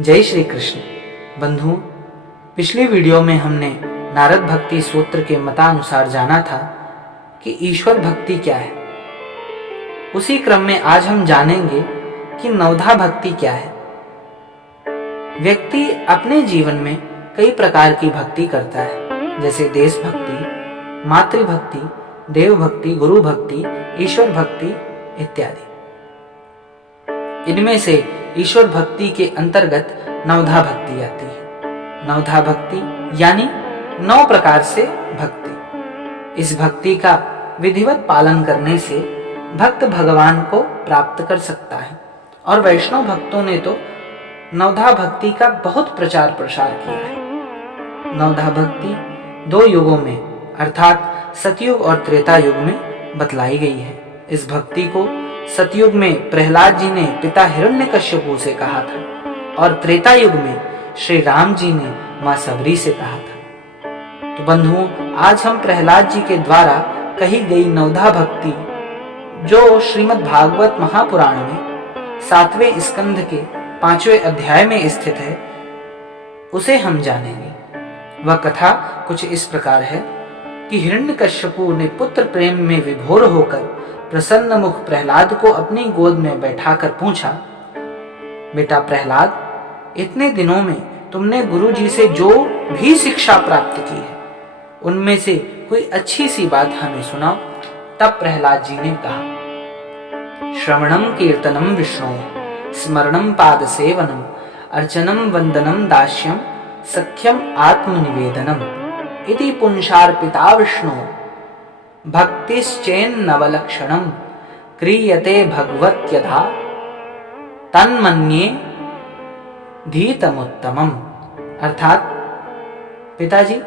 जय श्री कृष्ण। बंधुओं, पिछली वीडियो में हमने नारद भक्ति सूत्र के मतानुसार जाना था कि ईश्वर भक्ति क्या है। उसी क्रम में आज हम जानेंगे कि नवधा भक्ति क्या है। व्यक्ति अपने जीवन में कई प्रकार की भक्ति करता है, जैसे देश भक्ति, मातृभक्ति, देव भक्ति, गुरु भक्ति, ईश्वर भक्ति इत्यादि। इनमें से ईश्वर भक्ति के अंतर्गत नवधा भक्ति आती है। नवधा भक्ति यानी 9 प्रकार से भक्ति। इस भक्ति का विधिवत पालन करने से भक्त भगवान को प्राप्त कर सकता है और वैष्णव भक्तों ने तो नवधा भक्ति का बहुत प्रचार प्रसार किया है। नवधा भक्ति 2 युगों में अर्थात सतयुग और त्रेता युग में बतलाई गई है। इस भक्ति को सतयुग में प्रहलाद जी ने पिता हिरण्यकश्यपु से कहा था और त्रेता युग में श्री राम जी ने मां सबरी से कहा था। तो बंधुओं, आज हम प्रहलाद जी के द्वारा कही गई नवधा भक्ति जो श्रीमद् भागवत महापुराण में 7वें स्कंध के 5वें अध्याय में स्थित है, उसे हम जानेंगे। वह कथा कुछ इस प्रकार है कि हिरण्यकश्यपु ने पुत्र प्रेम में विभोर होकर प्रसन्न मुख प्रहलाद को अपनी गोद में बैठाकर पूछा, बेटा प्रहलाद, इतने दिनों में तुमने गुरु जी से जो भी शिक्षा प्राप्त की है, उनमें से कोई अच्छी सी बात हमें सुनाओ। तब प्रहलाद जी ने कहा, श्रवणम कीर्तनम विष्णु, स्मरणम पाद सेवनम, अर्चनम वंदनम दास्यम, सख्यम आत्मनिवेदनम इति पुंसार्पिता विष्णु भक्तिश्चेन नवलक्षणम क्रियते भगवत्यथा तन्मन्ये धीतमुत्तमम। अर्थात पिताजी,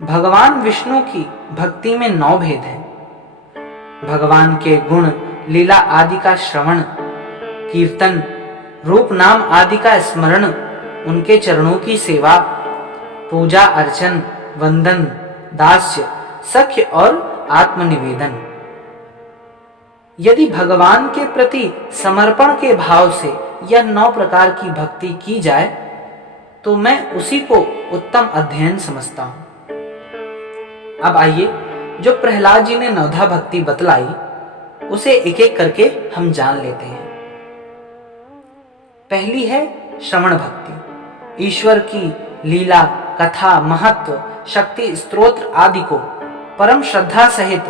भगवान विष्णु की भक्ति में 9 भेद हैं। भगवान के गुण लीला आदि का श्रवण, कीर्तन, रूप नाम आदि का स्मरण, उनके चरणों की सेवा, पूजा अर्चन, वंदन, दास्य, सख्य और आत्मनिवेदन। यदि भगवान के प्रति समर्पण के भाव से यह 9 प्रकार की भक्ति की जाए तो मैं उसी को उत्तम अध्ययन समझता हूं। अब आइए, जो प्रहलाद जी ने नवधा भक्ति बतलाई उसे एक एक करके हम जान लेते हैं। पहली है श्रवण भक्ति। ईश्वर की लीला, कथा, महत्व, शक्ति, स्तोत्र आदि को परम श्रद्धा सहित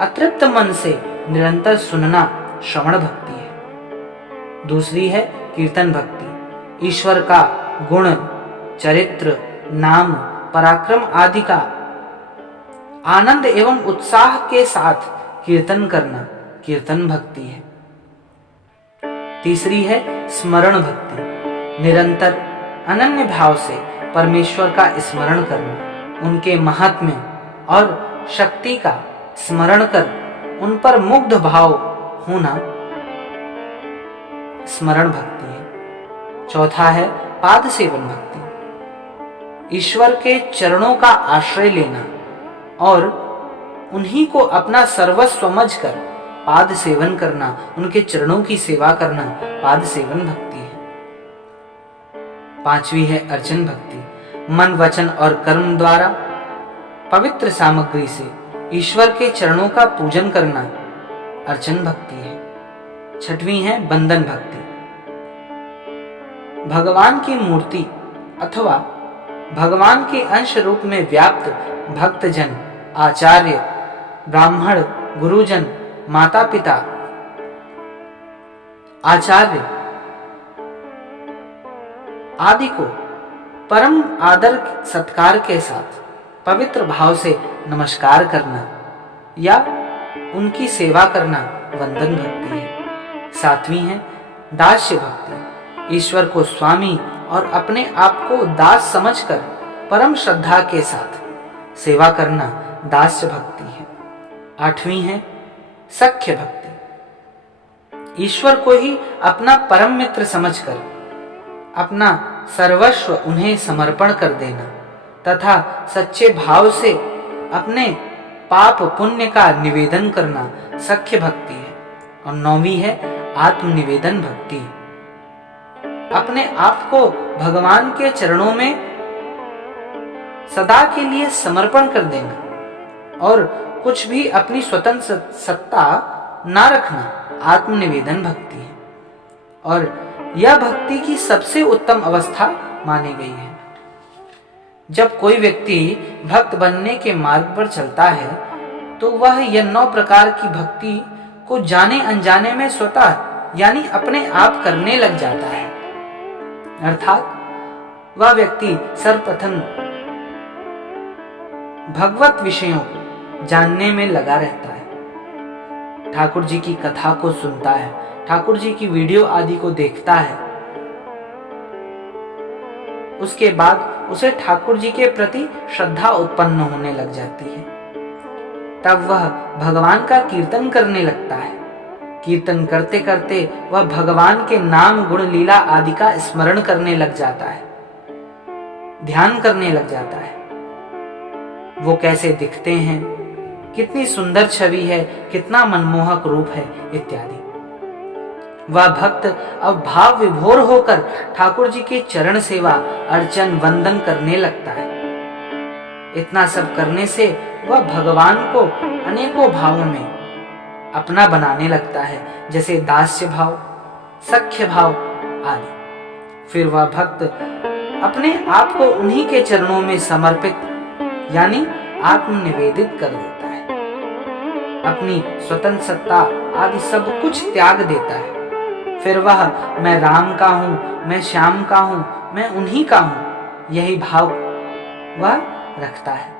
अतृप्त मन से निरंतर सुनना श्रवण भक्ति है। दूसरी है कीर्तन भक्ति। ईश्वर का गुण, चरित्र, नाम, पराक्रम आदि का आनंद एवं उत्साह के साथ कीर्तन करना कीर्तन भक्ति है। तीसरी है स्मरण भक्ति। निरंतर अनन्य भाव से परमेश्वर का स्मरण करना, उनके महात्म्य और शक्ति का स्मरण कर उन पर मुग्ध भाव होना स्मरण भक्ति है। चौथा है पाद सेवन भक्ति। ईश्वर के चरणों का आश्रय लेना और उन्हीं को अपना सर्वस्व समझकर पाद सेवन करना, उनके चरणों की सेवा करना पाद सेवन भक्ति है। पांचवी है अर्चन भक्ति। मन, वचन और कर्म द्वारा पवित्र सामग्री से ईश्वर के चरणों का पूजन करना अर्चन भक्ति है। छठवीं है बंदन भक्ति। भगवान की मूर्ति अथवा भगवान के अंश रूप में व्याप्त भक्तजन, आचार्य, ब्राह्मण, गुरुजन, माता पिता, आचार्य आदि को परम आदर सत्कार के साथ पवित्र भाव से नमस्कार करना या उनकी सेवा करना वंदन भक्ति है। सातवीं है दास्य भक्ति। ईश्वर को स्वामी और अपने आप को दास समझकर परम श्रद्धा के साथ सेवा करना दास्य भक्ति है। आठवीं है सख्य भक्ति। ईश्वर को ही अपना परम मित्र समझकर अपना सर्वस्व उन्हें समर्पण कर देना तथा सच्चे भाव से अपने पाप पुण्य का निवेदन करना सख्य भक्ति है। और 9वीं है आत्मनिवेदन भक्ति। अपने आप को भगवान के चरणों में सदा के लिए समर्पण कर देना और कुछ भी अपनी स्वतंत्र सत्ता ना रखना आत्मनिवेदन भक्ति है और यह भक्ति की सबसे उत्तम अवस्था मानी गई है। जब कोई व्यक्ति भक्त बनने के मार्ग पर चलता है तो वह यह 9 प्रकार की भक्ति को जाने अनजाने में स्वतः यानी अपने आप करने लग जाता है। अर्थात वह व्यक्ति सर्वप्रथम भगवत विषयों को जानने में लगा रहता है, ठाकुर जी की कथा को सुनता है, ठाकुर जी की वीडियो आदि को देखता है। उसके बाद उसे ठाकुर जी के प्रति श्रद्धा उत्पन्न होने लग जाती है। तब वह भगवान का कीर्तन करने लगता है। कीर्तन करते करते वह भगवान के नाम गुण लीला आदि का स्मरण करने लग जाता है, ध्यान करने लग जाता है। वो कैसे दिखते हैं, कितनी सुंदर छवि है, कितना मनमोहक रूप है इत्यादि। वह भक्त अब भाव विभोर होकर ठाकुर जी के चरण सेवा अर्चन वंदन करने लगता है। इतना सब करने से वह भगवान को अनेकों भावों में अपना बनाने लगता है, जैसे दास्य भाव, सख्य भाव आदि। फिर वह भक्त अपने आप को उन्हीं के चरणों में समर्पित यानी आत्मनिवेदित कर देता है। अपनी स्वतंत्र सत्ता आदि सब कुछ त्याग देता है। फिर वह मैं राम का हूं, मैं श्याम का हूं, मैं उन्हीं का हूं, यही भाव वह रखता है।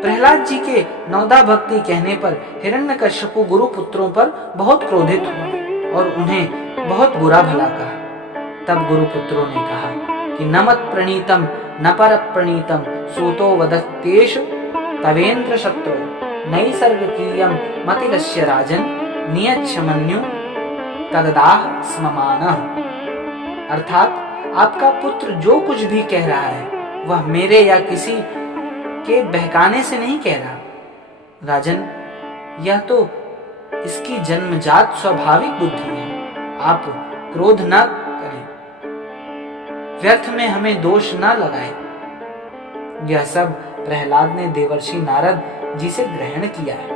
प्रहलाद जी के नवधा भक्ति कहने पर हिरण्यकश्यपु गुरु पुत्रों पर बहुत क्रोधित हुआ और उन्हें बहुत बुरा भला कहा। तब गुरु पुत्रों ने कहा कि न मत प्रणीतम न पर प्रणीतम सूतो वदत्येषु तवेन्द्र शत्रु नैसर्गिकीयम मतिरस्य राजन नियच्छमन्यु तददाह स्ममानः। अर्थात आपका पुत्र जो कुछ भी कह रहा है वह मेरे या किसी के बहकाने से नहीं कह रहा। राजन, यह तो इसकी जन्मजात स्वाभाविक बुद्धि है। आप क्रोध न करें, व्यर्थ में हमें दोष न लगाएं। यह सब प्रहलाद ने देवर्षि नारद जी से ग्रहण किया है।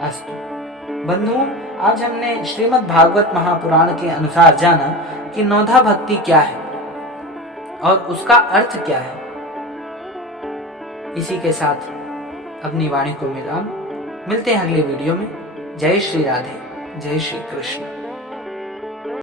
अस्तु बंधुओं, आज हमने श्रीमद् भागवत महापुराण के अनुसार जाना कि नवधा भक्ति क्या है और उसका अर्थ क्या है। इसी के साथ अपनी वाणी को विराम। मिलते हैं अगले वीडियो में। जय श्री राधे, जय श्री कृष्ण।